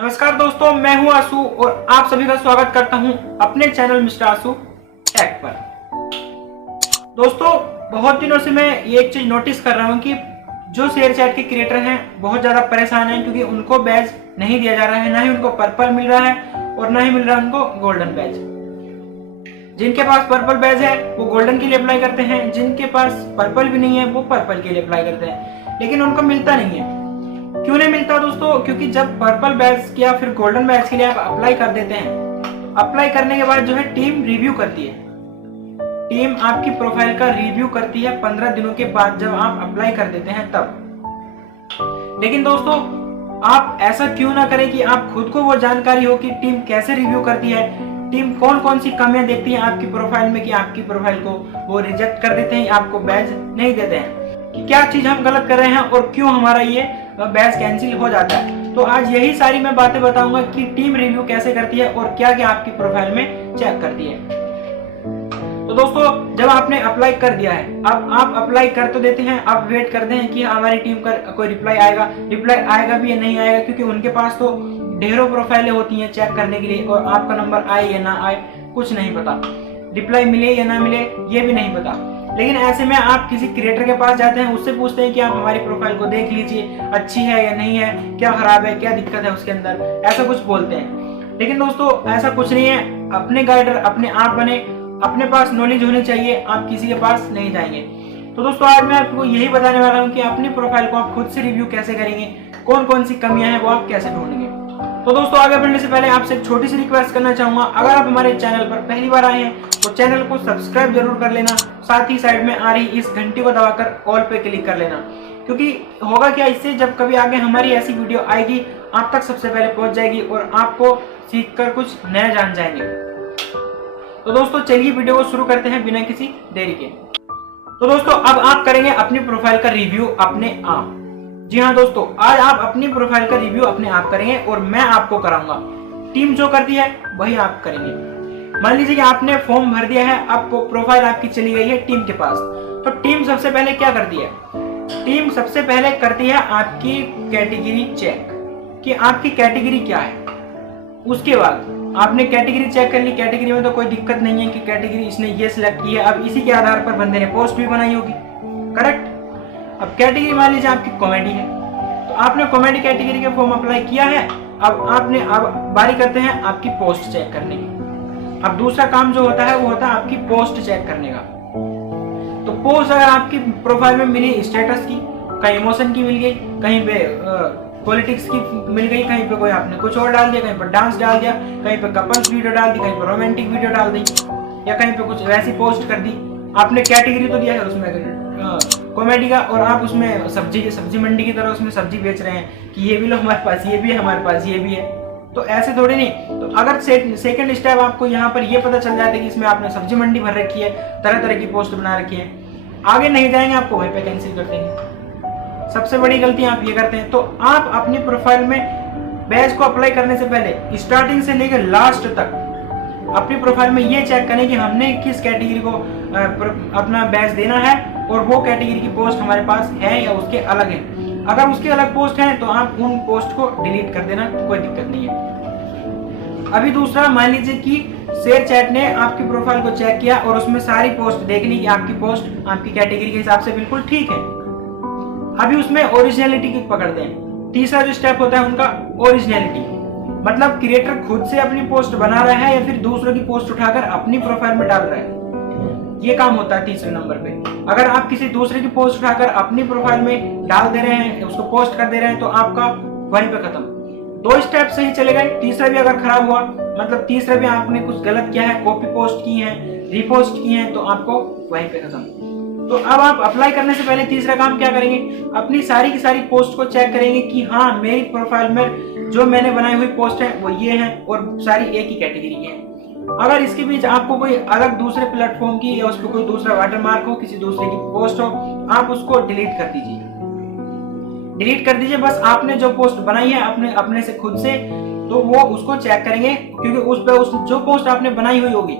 नमस्कार दोस्तों, मैं हूं आशु और आप सभी का स्वागत करता हूं अपने चैनल मिस्टर आशु टेक पर। दोस्तों, बहुत दिनों से मैं ये एक चीज नोटिस कर रहा हूं कि जो शेयर चैट के क्रिएटर हैं बहुत ज्यादा परेशान हैं क्योंकि उनको बैज नहीं दिया जा रहा है, ना ही उनको पर्पल मिल रहा है और ना ही मिल रहा है उनको गोल्डन बैज। जिनके पास पर्पल बैज है वो गोल्डन के लिए अप्लाई करते हैं, जिनके पास पर्पल भी नहीं है वो पर्पल के लिए अप्लाई करते हैं, लेकिन उनको मिलता नहीं है। क्यों नहीं मिलता दोस्तों? क्योंकि जब पर्पल बैच या फिर गोल्डन बैच के लिए आप अप्लाई कर देते हैं, तो अप्लाई करने के बाद जो है टीम रिव्यू करती है। टीम आपकी प्रोफाइल का रिव्यू करती है 15 दिनों के बाद जब आप अप्लाई कर देते हैं तब। लेकिन दोस्तों, आप ऐसा क्यों ना करें कि आप खुद को वो जानकारी हो कि टीम कैसे रिव्यू करती है, टीम कौन कौन सी कमियां देखती है आपकी प्रोफाइल में कि आपकी प्रोफाइल को वो रिजेक्ट कर देते हैं, आपको बैच नहीं देते हैं, कि क्या चीज हम गलत कर रहे हैं और क्यों हमारा ये बैच कैंसिल हो जाता है। तो आज यही सारी मैं बातें बताऊंगा कि टीम रिव्यू कैसे करती है और क्या क्या आपकी प्रोफाइल में चेक करती है। तो दोस्तों, जब आपने अप्लाई कर दिया है, अब आप अप्लाई कर तो देते हैं, अब वेट करते हैं कि हमारी टीम का कोई रिप्लाई आएगा भी या नहीं आएगा, क्योंकि उनके पास तो ढेरों प्रोफाइलें होती हैं चेक करने के लिए और आपका नंबर आए या ना आए कुछ नहीं पता, रिप्लाई मिले या ना मिले ये भी नहीं पता। लेकिन ऐसे में आप किसी क्रिएटर के पास जाते हैं, उससे पूछते हैं कि आप हमारी प्रोफाइल को देख लीजिए, अच्छी है या नहीं है, क्या खराब है, क्या दिक्कत है उसके अंदर, ऐसा कुछ बोलते हैं। लेकिन दोस्तों, ऐसा कुछ नहीं है। अपने गाइडर अपने आप बने, अपने पास नॉलेज होनी चाहिए, आप किसी के पास नहीं जाएंगे। तो दोस्तों, आज मैं आपको यही बताने वाला हूँ कि अपनी प्रोफाइल को आप खुद से रिव्यू कैसे करेंगे, कौन कौन सी कमियां हैं वो आप कैसे ढूंढेंगे। तो दोस्तों, आगे बढ़ने से पहले आपसे एक छोटी सी रिक्वेस्ट करना चाहूंगा, अगर आप हमारे चैनल पर पहली बार आए हैं तो चैनल को सब्सक्राइब जरूर कर लेना, साथ ही साइड में आ रही इस घंटी को दबाकर ऑल पे क्लिक कर लेना, क्योंकि होगा क्या, इससे जब कभी आगे हमारी ऐसी वीडियो आएगी आप तक सबसे पहले पहुंच जाएगी और आपको सीखकर कुछ नया जान जाएंगे। तो दोस्तों, चलिए वीडियो को शुरू करते हैं बिना किसी देरी के। तो दोस्तों, अब आप करेंगे अपनी प्रोफाइल का रिव्यू अपने आप। जी हाँ दोस्तों, आज आप अपनी प्रोफाइल का रिव्यू अपने आप करेंगे और मैं आपको कराऊंगा। टीम जो करती है वही आप करेंगे। मान लीजिए कि आपने फॉर्म भर दिया है, अब प्रोफाइल आपकी चली गई है टीम के पास, तो टीम सबसे पहले क्या करती है? टीम सबसे पहले करती है आपकी कैटेगरी चेक कि आपकी कैटेगरी क्या है। उसके बाद आपने कैटेगरी चेक कर ली, कैटेगरी में तो कोई दिक्कत नहीं है कि कैटेगरी इसने ये सिलेक्ट की है, अब इसी के आधार पर बंदे ने पोस्ट भी बनाई होगी, करेक्ट। अब कैटेगरी मान लीजिए आपकी कॉमेडी है, तो आपने कॉमेडी कैटेगरी के फॉर्म अप्लाई किया है। अब बारी करते हैं आपकी पोस्ट चेक करने की। अब दूसरा काम जो होता है वो होता है आपकी पोस्ट चेक करने का। तो पोस्ट अगर आपकी प्रोफाइल में मिली स्टेटस की, कहीं इमोशन की मिल गई, कहीं पे पॉलिटिक्स की मिल गई, कहीं पे कोई आपने कुछ और डाल दिया, कहीं पर डांस डाल दिया, कहीं पे कपल्स वीडियो डाल दी, कहीं पर रोमांटिक वीडियो डाल दी, या कहीं पे कुछ वैसी पोस्ट कर दी। आपने कैटेगरी तो दिया है उसमें कॉमेडी का, और आप उसमें सब्जी मंडी की तरह उसमें सब्जी बेच रहे हैं कि ये भी लो हमारे पास, ये भी है हमारे पास, ये भी है। तो ऐसे थोड़ी नहीं। तो अगर सेकंड स्टेप आपको यहाँ पर ये पता चल जाता है कि इसमें आपने सब्जी मंडी भर रखी है, तरह तरह की पोस्ट बना रखी है, आगे नहीं जाएंगे, आपको वहीं पे कैंसिल कर देंगे। सबसे बड़ी गलती आप ये करते हैं। तो आप अपनी प्रोफाइल में बैच को अप्लाई करने से पहले स्टार्टिंग से लेकर लास्ट तक अपनी प्रोफाइल में ये चेक करें कि हमने किस कैटेगरी को अपना बैच देना है और वो कैटेगरी की पोस्ट हमारे पास है या उसके अलग है। अगर उसके अलग पोस्ट है तो आप उन पोस्ट को डिलीट कर देना, कोई दिक्कत नहीं है। अभी दूसरा, मान लीजिए कि शेयर चैट ने आपकी प्रोफाइल को चेक किया और उसमें सारी पोस्ट देख ली कि आपकी पोस्ट आपकी कैटेगरी के हिसाब से बिल्कुल ठीक है। अभी उसमें ओरिजिनलिटी की पकड़ते हैं। तीसरा जो स्टेप होता है उनका ओरिजिनलिटी, मतलब क्रिएटर खुद से अपनी पोस्ट बना रहा है या फिर दूसरों की पोस्ट उठाकर अपनी प्रोफाइल में डाल रहा है, ये काम होता है तीसरे नंबर पे। अगर आप किसी दूसरे की पोस्ट उठाकर अपनी प्रोफाइल में डाल दे रहे हैं, उसको पोस्ट कर दे रहे हैं, तो आपका वहीं पे खत्म। 2 स्टेप सही चले गए, तीसरा भी अगर खराब हुआ, मतलब तीसरा भी आपने कुछ गलत किया है, कॉपी पोस्ट की है, रीपोस्ट की है, तो आपको वहीं पे खत्म। तो अब आप अप्लाई करने से पहले तीसरा काम क्या करेंगे? अपनी सारी की सारी पोस्ट को चेक करेंगे कि हाँ, मेरी प्रोफाइल में जो मैंने बनाई हुई पोस्ट है वो ये है और सारी एक ही कैटेगरी की है। अगर इसके बीच आपको कोई अलग दूसरे प्लेटफॉर्म की या उस पर कोई दूसरा वाटरमार्क हो, किसी दूसरे की पोस्ट हो, आप उसको डिलीट कर दीजिए। बस आपने जो पोस्ट बनाई है अपने से खुद से, तो वो उसको चेक करेंगे, क्योंकि उस जो पोस्ट आपने बनाई हुई होगी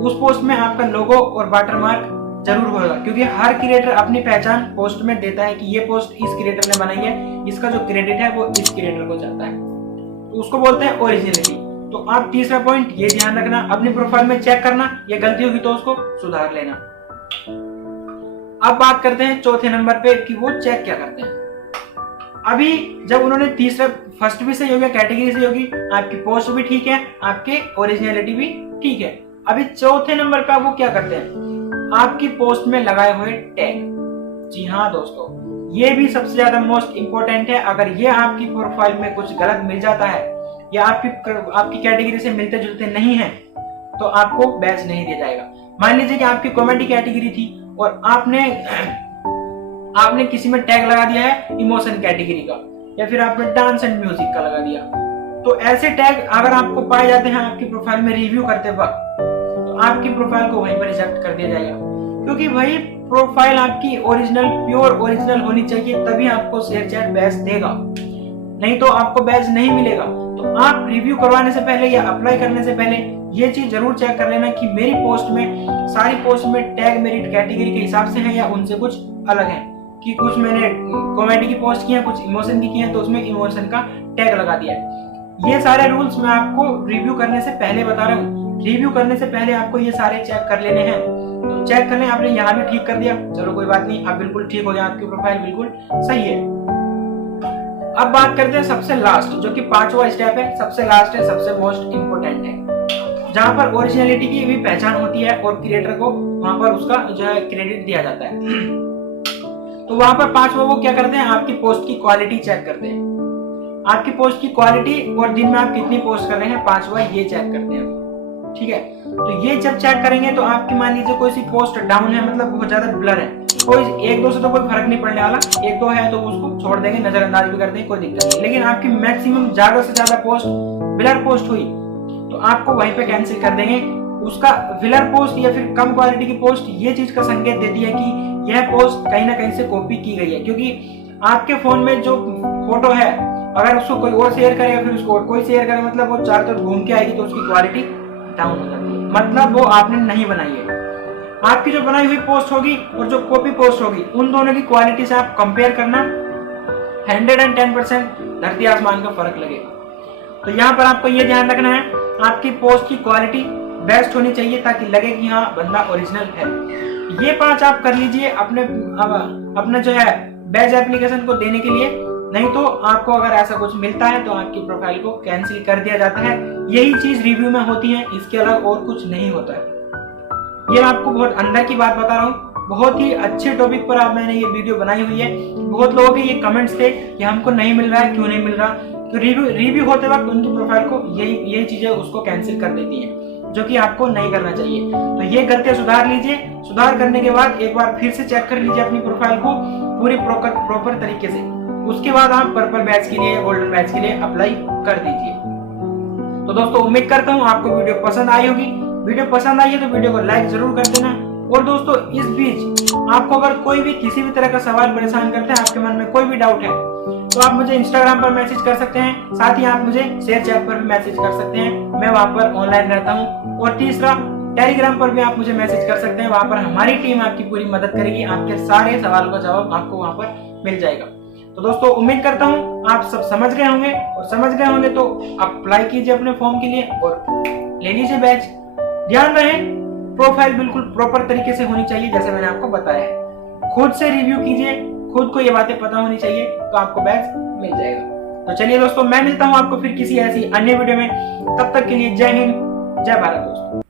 उस पोस्ट में आपका लोगो और वाटरमार्क जरूर होगा, क्योंकि हर क्रिएटर अपनी पहचान पोस्ट में देता है कि ये पोस्ट इस क्रिएटर ने बनाई है, इसका जो क्रेडिट है वो इस क्रिएटर को जाता है। तो उसको बोलते हैं ओरिजिनलिटी। तो आप तीसरा पॉइंट ये ध्यान रखना, अपनी प्रोफाइल में चेक करना, ये गलती होगी तो उसको सुधार लेना। अब बात करते हैं चौथे नंबर पे कि वो चेक क्या करते हैं। अभी जब उन्होंने तीसरा, फर्स्ट भी सही हो गया, कैटेगरी सही होगी, आपकी पोस्ट भी ठीक है, आपके ओरिजिनलिटी भी ठीक है। अभी चौथे नंबर पे वो क्या करते हैं, आपकी पोस्ट में लगाए हुए टैग। जी हाँ दोस्तों, ये भी सबसे ज्यादा मोस्ट इंपोर्टेंट है। अगर ये आपकी प्रोफाइल में कुछ गलत मिल जाता है या आपकी कैटेगरी से मिलते जुलते नहीं है तो आपको बैच नहीं दिया जाएगा। मान लीजिए कि आपकी कॉमेडी कैटेगरी थी और आपने किसी में टैग लगा दिया है इमोशन कैटेगरी का, या फिर आपने डांस एंड म्यूजिक का लगा दिया, तो ऐसे टैग अगर आपको पाए जाते हैं आपकी प्रोफाइल में रिव्यू करते वक्त, तो आपकी प्रोफाइल को वहीं पर रिजेक्ट कर दिया जाएगा। क्योंकि वही प्रोफाइल आपकी ओरिजिनल, प्योर ओरिजिनल होनी चाहिए, तभी आपको शेयरचैट बैच देगा, नहीं तो आपको बैच नहीं मिलेगा। तो आप रिव्यू करवाने से पहले या अप्लाई करने से पहले ये चीज जरूर चेक कर लेना कि मेरी पोस्ट में, सारी पोस्ट में टैग मेरी कैटेगरी के हिसाब से है या उनसे कुछ अलग है। कि कुछ मैंने कॉमेडी की पोस्ट की है, कुछ इमोशन की है, तो उसमें इमोशन का टैग लगा दिया है। ये सारे रूल्स मैं आपको रिव्यू करने से पहले बता रहा हूँ। रिव्यू करने से पहले आपको ये सारे चेक कर लेने हैं। तो चेक कर लें, आपने यहाँ भी ठीक कर दिया, चलो कोई बात नहीं, आप बिल्कुल ठीक हो गया, आपकी प्रोफाइल बिल्कुल सही है। अब बात करते हैं सबसे लास्ट, जो कि 5वां स्टेप है, सबसे लास्ट है, सबसे मोस्ट इंपोर्टेंट है, जहां पर ओरिजिनलिटी की भी पहचान होती है और क्रिएटर को वहां पर उसका जो है क्रेडिट दिया जाता है। तो वहां पर 5वां वो क्या करते हैं, आपकी पोस्ट की क्वालिटी चेक करते हैं। आपकी पोस्ट की क्वालिटी और दिन में आप कितनी पोस्ट कर रहे हैं, 5वां ये चेक करते हैं। ठीक है, तो ये जब चेक करेंगे तो आपकी, मान लीजिए कोई सी पोस्ट डाउन है, मतलब बहुत ज्यादा ब्लर है, कोई 1-2 से तो कोई फर्क नहीं पड़ने वाला, 1-2 है तो उसको छोड़ देंगे, नजरअंदाज भी कर देंगे, कोई दिक्कत नहीं। लेकिन आपकी मैक्सिमम ज्यादा से ज्यादा पोस्ट ब्लर पोस्ट हुई तो आपको वहीं पे कैंसिल कर देंगे। उसका ब्लर पोस्ट या फिर कम क्वालिटी की पोस्ट ये चीज का संकेत देती है कि यह पोस्ट कहीं ना कहीं से कॉपी की गई है। क्योंकि आपके फोन में जो फोटो है, अगर उसको कोई और शेयर करेगा, फिर उसको और कोई शेयर करेगा, मतलब वो चारों तरफ घूम के आएगी, तो उसकी क्वालिटी डाउन हो जाती है, मतलब वो आपने नहीं बनाई है। आपकी जो बनाई हुई पोस्ट होगी और जो कॉपी पोस्ट होगी, उन दोनों की क्वालिटी से आप कंपेयर करना, 110% धरती आसमान का फर्क लगेगा। तो यहाँ पर आपको ये ध्यान रखना है, आपकी पोस्ट की क्वालिटी बेस्ट होनी चाहिए ताकि लगे कि हाँ बंदा ओरिजिनल है। ये 5 आप कर लीजिए अपने जो है बैच एप्लीकेशन को देने के लिए। नहीं तो आपको अगर ऐसा कुछ मिलता है तो आपकी प्रोफाइल को कैंसिल कर दिया जाता है। यही चीज रिव्यू में होती है, इसके अलावा और कुछ नहीं होता है। ये आपको बहुत अंदर की बात बता रहा हूँ, बहुत ही अच्छे टॉपिक पर मैंने ये वीडियो बनाई हुई है। बहुत लोगों के ये कमेंट्स थे कि हमको नहीं मिल रहा है, क्यों नहीं मिल रहा, तो रिव्यू होते वक्त उनकी प्रोफाइल को यही चीजें उसको कैंसिल कर देती हैं, जो कि आपको नहीं करना चाहिए। तो ये गलतियां सुधार लीजिए। सुधार करने के बाद एक बार फिर से चेक कर लीजिए अपनी प्रोफाइल को पूरी प्रॉपर तरीके से। उसके बाद आप पर्पल बैच के लिए, गोल्डन बैच के लिए अप्लाई कर दीजिए। तो दोस्तों उम्मीद करता हूँ आपको वीडियो पसंद आई होगी। वीडियो पसंद आई है तो वीडियो को लाइक जरूर कर देना। और दोस्तों इस बीच आपको अगर कोई भी किसी भी तरह का सवाल परेशान करते हैं, आपके मन में कोई भी डाउट है, तो आप मुझे इंस्टाग्राम पर मैसेज कर सकते हैं। साथ ही आप मुझे शेयरचैट पर भी मैसेज कर सकते हैं, मैं वहां पर ऑनलाइन रहता हूँ। और तीसरा, टेलीग्राम पर भी आप मुझे मैसेज कर सकते हैं, वहां पर हमारी टीम आपकी पूरी मदद करेगी, आपके सारे सवालों का जवाब आपको वहां पर मिल जाएगा। तो दोस्तों उम्मीद करता हूँ आप सब समझ गए होंगे, और समझ गए होंगे तो अप्लाई कीजिए अपने फॉर्म के लिए और ले लीजिए बैच। ध्यान रहे प्रोफाइल बिल्कुल प्रॉपर तरीके से होनी चाहिए, जैसे मैंने आपको बताया है। खुद से रिव्यू कीजिए, खुद को ये बातें पता होनी चाहिए, तो आपको बैच मिल जाएगा। तो चलिए दोस्तों, मैं मिलता हूँ आपको फिर किसी ऐसी अन्य वीडियो में। तब तक के लिए जय हिंद, जय भारत दोस्तों।